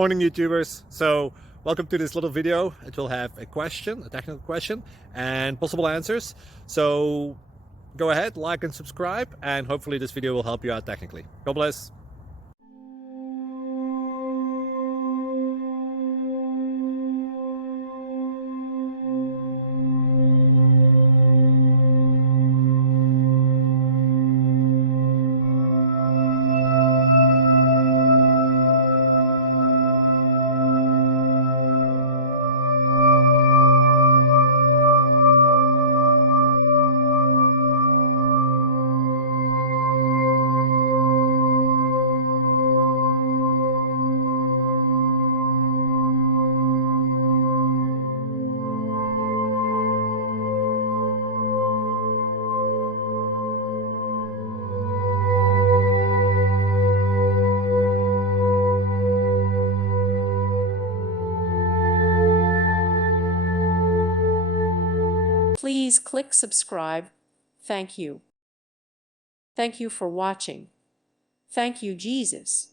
Morning YouTubers. So welcome to this little video. It will have a question, a technical question, and possible answers. So go ahead, like and subscribe, and hopefully this video will help you out technically. God bless. Please click subscribe. Thank you. Thank you for watching. Thank you, Jesus.